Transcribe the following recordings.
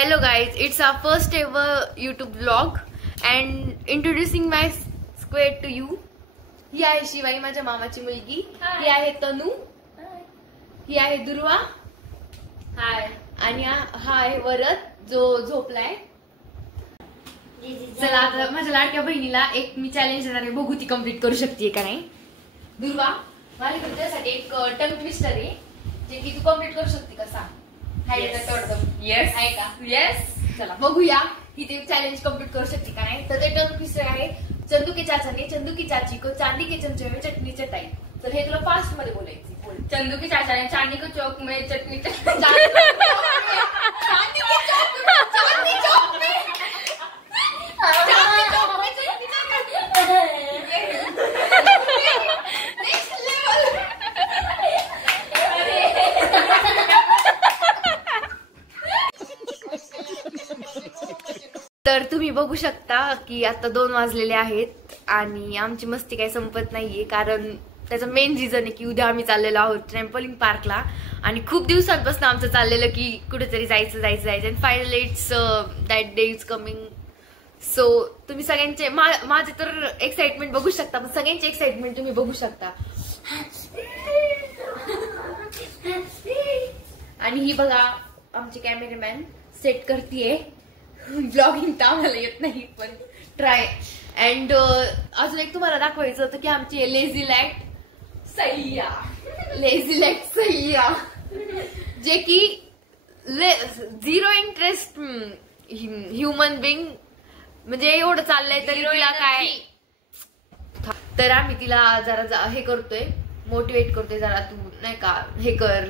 Hello guys, it's our first ever YouTube vlog and introducing my square to you. ही आहे शिवाई माझ्या मामाची मुलगी. ही आहे तनू. ही आहे दुर्वा. हाय. आणि हा आहे वरद जो झोपलाय. चला आता माझ्या लाडक्या बहिणीला एक मी चॅलेंज देणार आहे, बघू ती कंप्लीट करू शकते का नाही. दुर्वा, माझ्याकडे त्यासाठी एक टंग ट्विस्टर आहे जे की तू कंप्लीट करू शकते का सांग. येस आहे का? येस. चला बघूया ही ते चॅलेंज कंप्लीट करू शकते का नाही. तर ते टंग ट्विस्टर आहे, चंदू के चाचा ने चंदू की चाची को चांदी के चमचे में चटनी चटाई. तर हे तुला फास्ट मध्ये बोलायचं. बोल. चंदू की चाचा ने चांदी को चौक में चटनी चांदी के चौक में तर तुम्ही बघू शकता की आता 2 वाजलेले आहेत आणि आमची मस्ती काही संपत नाहीये, कारण त्याचा मेन रिझन आहे की उद्या आम्ही चाललेलो आहोत ट्रॅम्पोलिन पार्कला. आणि खूप दिवसांपासून आमचं चाललेलं की कुठेतरी जायचं आणि finally it's that day is coming. So तुम्ही सगळ्यांचे माझे तर एक्साइटमेंट बघू शकता, पण सगळ्यांची एक्साइटमेंट तुम्ही बघू शकता. आणि ही बघा आमची कॅमेरामॅन सेट करतीये. ब्लॉगिंग तर आम्हाला येत नाही पण ट्राय. अँड अजून एक तुम्हाला दाखवायचं होतं की आमची लेझी लॅक्ट सय्या जे की झिरो इंटरेस्ट ह्युमन बिंग, म्हणजे एवढं चाललंय तरी तिला काय. तर आम्ही तिला जरा हे करतोय, मोटिवेट करतोय, जरा तू नाही का हे कर,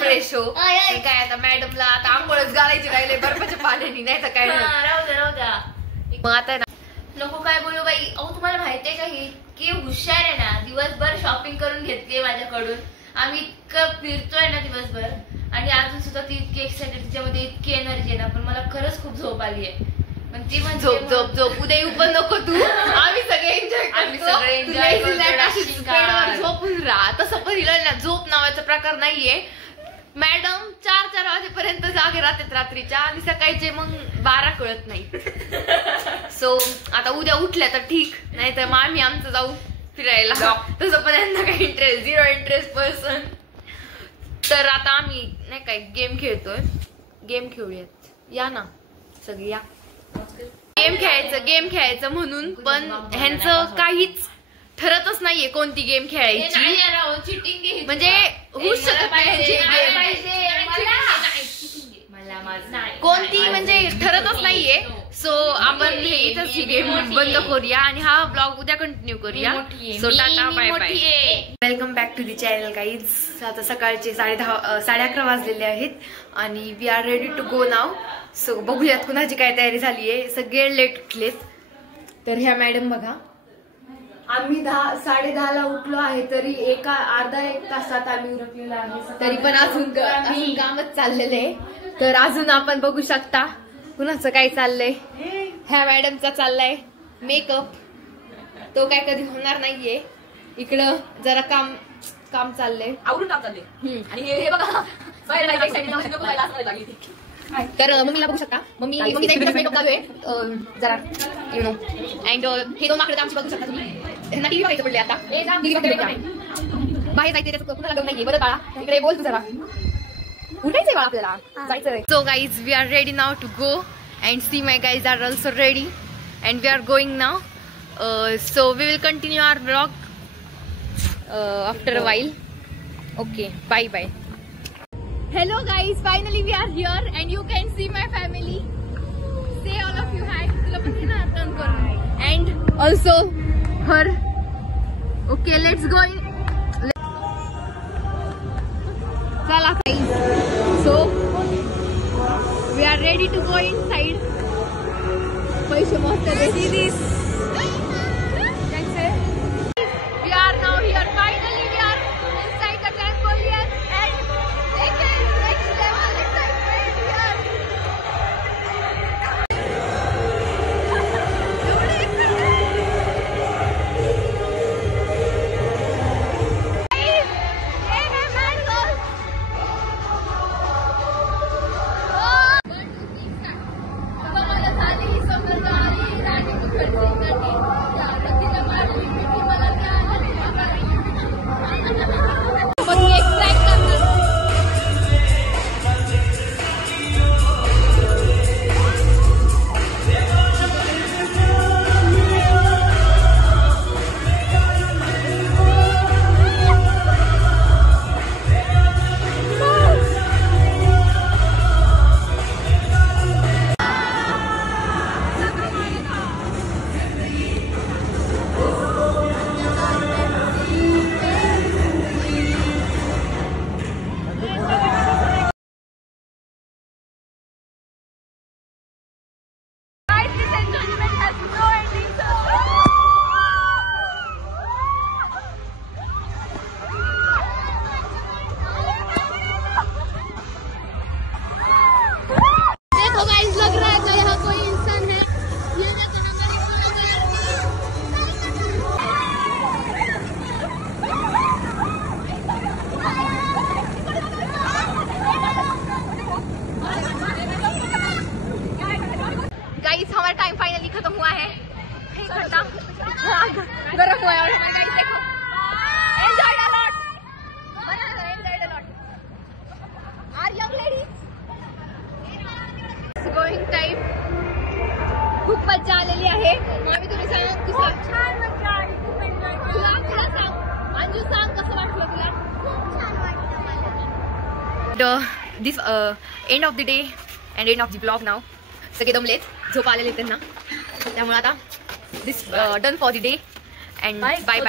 फ्रेश हो. काय आता मॅडमला आता आंघोळच घालायची राहिले बर्फाच्या पाण्याने, नाही तर काय. राहू द्या. मग आता नको काय बोलू बाई. अहो तुम्हाला माहितीये का ही की हुशार आहे ना, दिवसभर शॉपिंग करून घेतलीये माझ्याकडून. आम्ही इतकं फिरतोय ना दिवसभर आणि अजून सुद्धा ती इतकी एक्साइटेड, तिच्यामध्ये इतकी एनर्जी आहे ना. पण मला खरंच खूप झोप आली आहे. पण ती म्हणजे झोप उद्या येऊ पण नको तू. आम्ही सगळे एन्जॉय झोपून राहा. तसं पण हिला झोप नावाचा प्रकार नाहीये. मॅडम 4 वाजेपर्यंत जागे राहतात रात्रीच्या आणि सकाळचे मग 12 कळत नाही. सो आता उद्या उठल्या तर ठीक, नाही तर मग आम्ही आमचं जाऊ फिरायला. तसं पण यांना काही इंटरेस्ट, झिरो इंटरेस्ट पर्सन. तर आता आम्ही नाही काय गेम खेळतोय. गेम खेळूयात, या ना सगळी या. गेम खेळायचं म्हणून पण ह्यांचं काहीच ठरतच नाहीये कोणती गेम खेळायची. चिटिंग म्हणजे होऊच शकत नाही कोणती, म्हणजे ठरतच नाहीये. सो आपण इथंच ही गेम बंद करूया आणि हा ब्लॉग उद्या कंटिन्यू करूया. सो टाटा bye bye. Welcome back to the channel guys. आता सकाळचे 11:30 वाजलेले आहेत आणि we are ready to go now. So बघूयात कुणाची काय तयारी झाली आहे. सगळे लेट उठलेत. तर ह्या मॅडम बघा, आम्ही 10:30ला उठलो आहे तरी अर्धा एक तासात आम्ही उरकलेलो आहे. तरी पण अजून कामच चाललेलं आहे. तर अजून आपण बघू शकता कुणाचं काय चाललंय. ह्या मॅडमचा चाललाय मेकअप, तो काय कधी होणार नाहीये. इकडं जरा काम चाललंय, आवडून काम चाललंय. आणि हे बघा तर मम्मीला बघू शकता. मम्मीचा मेकअप चालू आहे जरा यु नो. अँड हे 2 माकडे आमची बघू शकता तुम्ही. त्यांना टीव्ही बघायचं पडले आता. बाहेर जायचं त्याचं कुणाला गम नाहीये. बरं बाळा इकडे बोल तू जरा. उठायचंय बाळा आपल्याला, जायचंय. So guys we are ready now to go and see my guys are also ready and we are going now. So we will continue our blog after a while. Okay, bye bye. Hello guys, finally we are here and you can see my family. Say all of you hi. तुला पण ना turn करून. And also her. Okay, let's go. चला guys. So we are ready to go inside. पैसे मस्त see this. We are now here. Finally we are inside the trampoline and next level excitement here. Hey, man, girls. This end of the day and end of the blog now. सगळे दमलेत, झोप आलेले त्यांना, त्यामुळे आता this done for the day and bye bye.